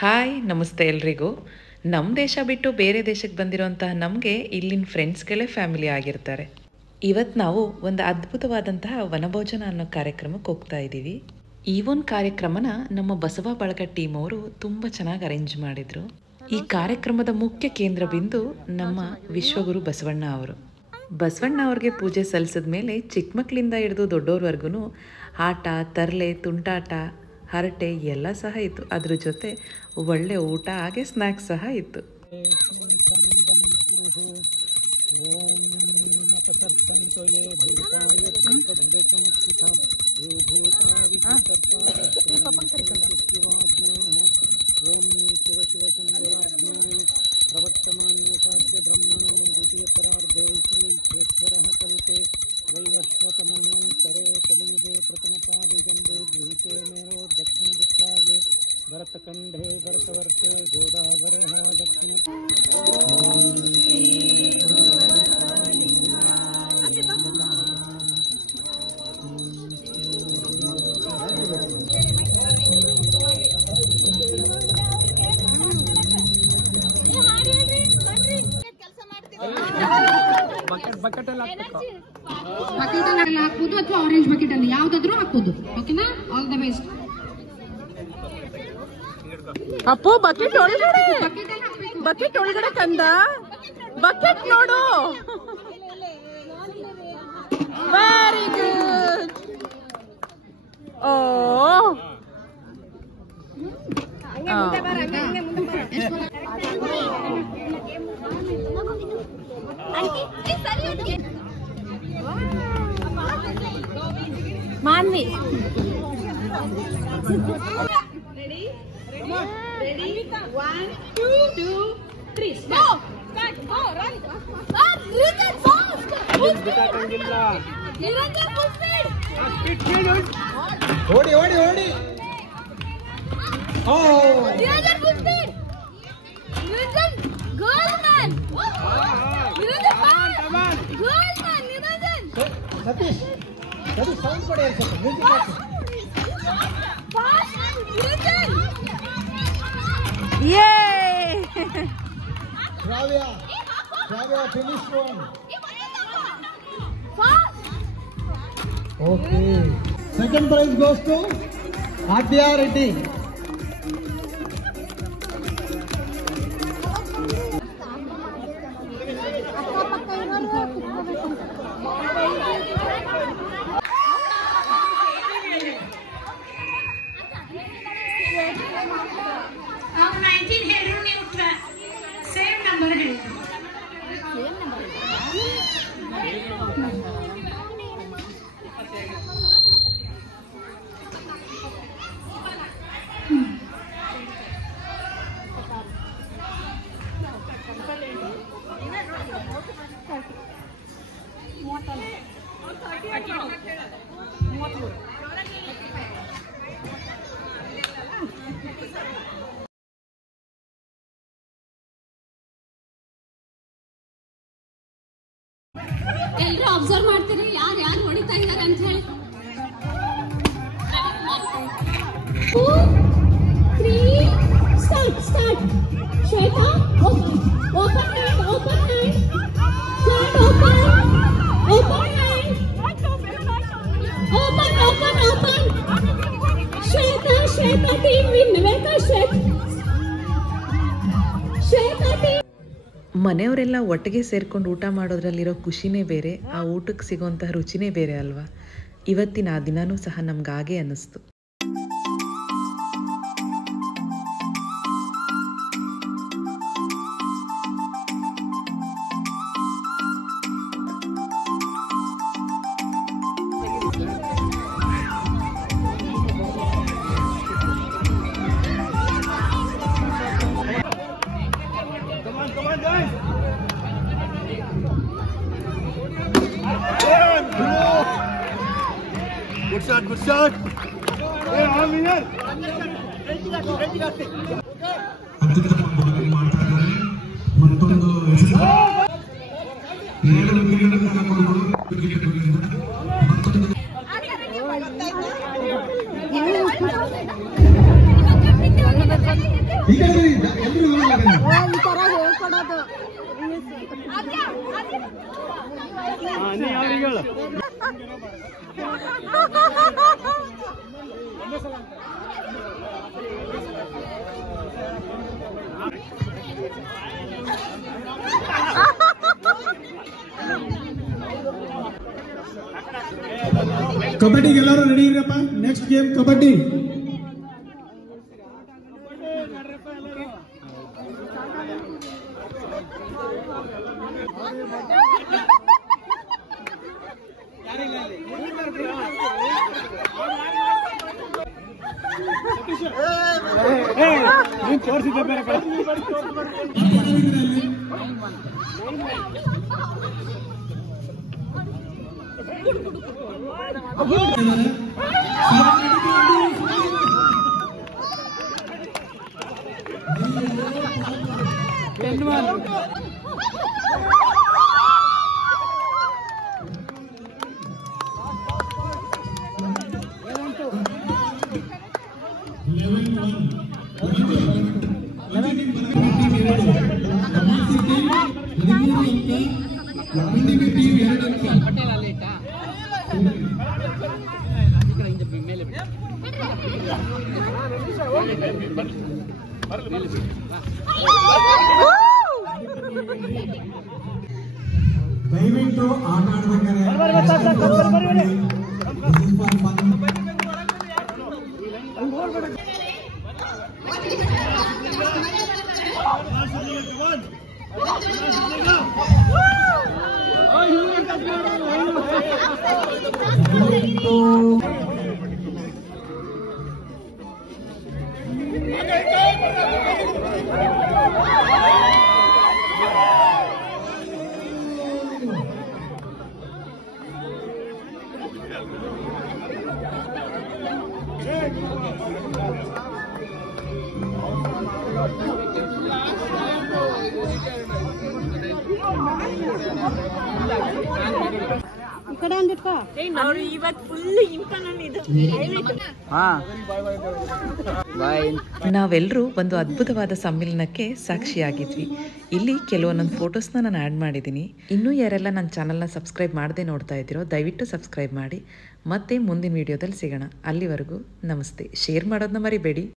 Hi ನಮಸ್ತೆ ಎಲ್ರಿಗೂ. ನಮ್ಮ ದೇಶ ಬಿಟ್ಟು ಬೇರೆ ದೇಶಕ್ಕೆ ಬಂದಿರೋಂತಹ ನಮಗೆ ಇಲ್ಲಿನ ಫ್ರೆಂಡ್ಸ್ಗಳೇ ಫ್ಯಾಮಿಲಿ ಆಗಿರ್ತಾರೆ. ಇವತ್ತು ನಾವು ಒಂದು ಅದ್ಭುತವಾದಂತಹ ವನಭೋಜನ ಅನ್ನೋ ಕಾರ್ಯಕ್ರಮಕ್ಕೆ ಹೋಗ್ತಾ ಇದ್ದೀವಿ. ಈ ಒಂದು ಕಾರ್ಯಕ್ರಮನ ನಮ್ಮ ಬಸವ ಬಳಗ ಟೀಮ್ ಅವರು ತುಂಬ ಚೆನ್ನಾಗಿ ಅರೇಂಜ್ ಮಾಡಿದರು. ಈ ಕಾರ್ಯಕ್ರಮದ ಮುಖ್ಯ ಕೇಂದ್ರ ಬಿಂದು ನಮ್ಮ ವಿಶ್ವಗುರು ಬಸವಣ್ಣ ಅವರು. ಬಸವಣ್ಣ ಅವ್ರಿಗೆ ಪೂಜೆ ಸಲ್ಲಿಸಿದ ಮೇಲೆ ಚಿಕ್ಕ ಮಕ್ಕಳಿಂದ ಹಿಡಿದು ದೊಡ್ಡವ್ರವರೆಗೂ ಆಟ, ತರಲೆ, ತುಂಟಾಟ, ಹರಟೆ ಎಲ್ಲ ಸಹ ಇತ್ತು. ಅದ್ರ ಜೊತೆ ಒಳ್ಳೆ ಊಟ ಹಾಗೆ ಸ್ನ್ಯಾಕ್ಸ್ ಸಹ ಇತ್ತು. भरतखंडे भरतवर्षे गोदावरे दक्षिण ಬಕೆಟ್ ಅಲ್ಲಿ ಹಾಕುವುದು ಅಥವಾ ಆರೆಂಜ್ ಬಕೆಟ್ ಅಲ್ಲಿ ಯಾವ್ದಾದ್ರು ಹಾಕುವುದು. ಓಕೆನಾ? All the best. Appu bucket ಒಳಗಡೆ ಕಂದ ಬಕೆಟ್ ನೋಡು. Very good. ಓ Manvi Ready? 1, 2, 3. Start. Go. Run. Niranjan fast. Niranjan full speed. Speed. ಓಡಿ. Niranjan full speed. Niranjan girl man. Niranjan fast. Girl man. Niranjan. Satish sound ಕೊಡಿ ಸ್ವಲ್ಪ music hockey. Fast. Niranjan. Yay! Shravya, finish one. Fast. Okay. Second prize goes to Adya Reddy. आप 19 हेडू नहीं उठ रहा. Same number है. ಎಲ್ಲರೂ observe ಮಾಡ್ತೀರಿ ಯಾರು ಹೊಡಿತಾ ಇದ್ದಾರೆ ಅಂತ ಹೇಳಿ. 2, 3 start. Shweta open hand. Shweta team win. Shweta team. ಮನೆಯವರೆಲ್ಲ ಒಟ್ಟಿಗೆ ಸೇರ್ಕೊಂಡು ಊಟ ಮಾಡೋದ್ರಲ್ಲಿರೋ ಖುಷಿನೇ ಬೇರೆ, ಆ ಊಟಕ್ಕೆ ಸಿಗೋಂತಹ ರುಚಿನೇ ಬೇರೆ ಅಲ್ವಾ. ಇವತ್ತಿನ ಆ ದಿನನೂ ಸಹ ನಮ್ಗೆ ಹಾಗೆ ಅನ್ನಿಸ್ತು. Good shot. Hey, I'm here. ಅತ್ಯುತ್ತಮ ಬೌಲಿಂಗ್ ಮಾಡ್ತಾ ಇದ್ದಾರೆ. ಮತ್ತೊಂದು ಹೆಸರು 7 ವಿಕೆಟ್ ಕಳ್ಕೊಂಡ್ರು. ಮತ್ತೊಂದು ಕಬಡ್ಡಿಗೆ ಎಲ್ಲರೂ ರೆಡಿ ಇರಪ್ಪ. Next game kabaddi. ದಯವಿಟ್ಟು ಆಟ ಆಡ್ಬೇಕಾದ್ರೆ ಅವ್ರು ಇವತ್ತು ಫುಲ್ ಇಂಪನಲ್ಲಿದ್ದು ನಾವೆಲ್ಲರೂ ಒಂದು ಅದ್ಭುತವಾದ ಸಮ್ಮಿಲನಕ್ಕೆ ಸಾಕ್ಷಿಯಾಗಿದ್ವಿ. ಇಲ್ಲಿ ಕೆಲವೊಂದೊಂದು ಫೋಟೋಸ್ನ ನಾನು ಆ್ಯಡ್ ಮಾಡಿದ್ದೀನಿ. ಇನ್ನೂ ಯಾರೆಲ್ಲ ನನ್ನ ಚಾನಲ್ನ ಸಬ್ಸ್ಕ್ರೈಬ್ ಮಾಡದೆ ನೋಡ್ತಾ ಇದ್ದೀರೋ ದಯವಿಟ್ಟು ಸಬ್ಸ್ಕ್ರೈಬ್ ಮಾಡಿ. ಮತ್ತೆ ಮುಂದಿನ ವಿಡಿಯೋದಲ್ಲಿ ಸಿಗೋಣ. ಅಲ್ಲಿವರೆಗೂ ನಮಸ್ತೆ. ಶೇರ್ ಮಾಡೋದನ್ನ ಮರಿಬೇಡಿ.